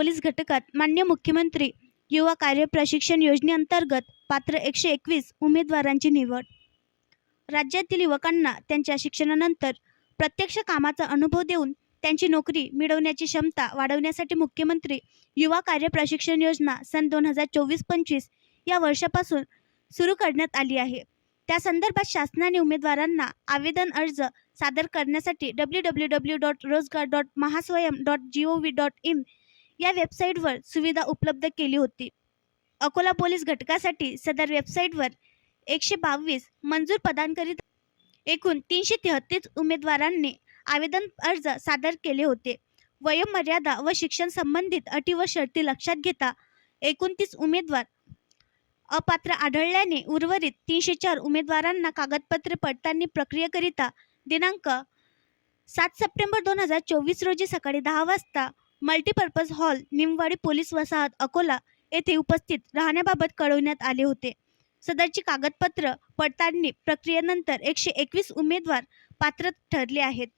Police घटकात माननीय मुख्यमंत्री युवा कार्य प्रशिक्षण योजनेअंतर्गत पात्र 121 उमेदवारांची निवड। राज्यातील युवकांना त्यांच्या शिक्षणानंतर प्रत्यक्ष कामाचा अनुभव देऊन त्यांची नोकरी मिळवण्याची क्षमता वाढवण्यासाठी मुख्यमंत्री युवा कार्य प्रशिक्षण योजना सन 2024-25 या वर्षापासून सुरू करण्यात आली आहे। त्या संदर्भात शासनाने उमेदवारांना आवेदन अर्ज सादर करण्यासाठी www.rozgar.mahaswayam.gov.in या वेबसाईटवर सुविधा उपलब्ध केली होती। अकोला पोलीस घटकासाठी सदर वेबसाईटवर 122 मंजूर पदांकरिता एकूण 333 उमेदवारांनी आवेदन अर्ज सादर केले होते। वयोमर्यादा व शिक्षण संबंधित अटी व शर्ती लक्षात घेता 29 उमेदवार अपात्र आढळल्याने उर्वरित 304 उमेदवारांना कागदपत्रे पडताळणी प्रक्रियेकरिता दिनांक 7 सप्टेंबर 2024 रोजी सकाळी 10 वाजता मल्टीपर्पज हॉल निमवाडी पोलीस वसाहत अकोला येथे उपस्थित राहण्याबाबत कळवण्यात आले होते। सदरची कागदपत्र पडताळणी प्रक्रियेनंतर 121 उमेदवार पात्र ठरले आहेत।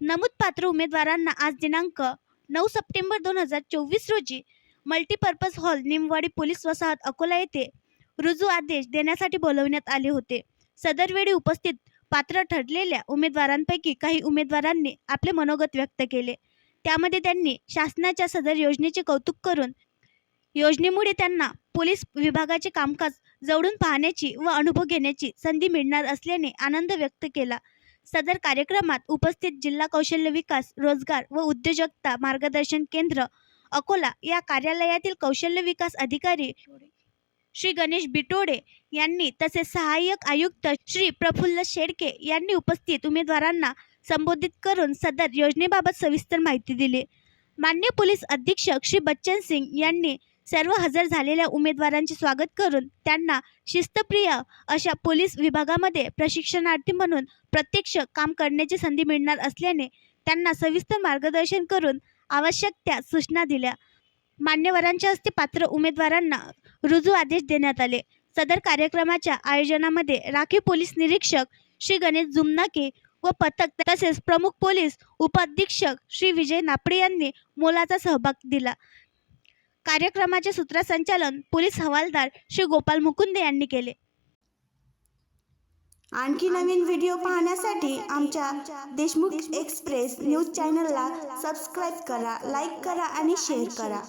नमूद पात्र उमेदवारांना आज दिनांक 9 सप्टेंबर 2024 रोजी मल्टीपर्पज हॉल निमवाडी पोलीस वसाहत अकोला येथे रुजू आदेश देण्यासाठी बोलवण्यात आले होते। सदर वेळी उपस्थित पात्र ठरलेल्या उमेदवारांपैकी काही उमेदवारांनी आपले मनोगत व्यक्त केले। त्यामध्ये त्यांनी शासनाच्या सदर योजनेचे कौतुक करून योजनेमुळे त्यांना पोलीस विभागाचे कामकाज जवळून पाहण्याची व अनुभव घेण्याची संधी मिळणार असल्याने आनंद व्यक्त केला। सदर कार्यक्रमात उपस्थित जिल्हा कौशल्य विकास, रोजगार व उद्योजकता मार्गदर्शन केंद्र अकोला या कार्यालयातील कौशल्य विकास अधिकारी श्री गणेश बिटोडे यांनी तसेच सहाय्यक आयुक्त श्री प्रफुल्ल शेडके यांनी उपस्थित उमेदवारांना संबोधित करून सदर योजनेबाबत सविस्तर माहिती दिली। माननीय पोलीस अधीक्षक श्री बच्चन सिंग यांनी सर्व हजर झालेल्या उमेदवारांचे स्वागत करून त्यांना शिस्तप्रिय अशा पोलीस विभागामध्ये प्रशिक्षणार्थी म्हणून प्रत्यक्ष काम करण्याची संधी मिळणार असल्याने त्यांना सविस्तर मार्गदर्शन करून आवश्यक त्या सूचना दिल्या। मान्यवरांच्या हस्ते पात्र उमेदवारांना रुजू आदेश देण्यात आले। सदर कार्यक्रमाच्या आयोजनामध्ये राखीव पोलीस निरीक्षक श्री गणेश जुमनाके व पथक तसेच प्रमुख पोलीस उपअधीक्षक श्री विजय नापडे यांनी मोलाचा सहभाग दिला। कार्यक्रमाचे सूत्रसंचालन पोलीस हवालदार श्री गोपाल मुकुंदे यांनी केले। आणखी नवीन व्हिडिओ पाहण्यासाठी आमच्या देशमुख एक्सप्रेस न्यूज चॅनलला सबस्क्राईब करा, लाईक करा आणि शेअर करा।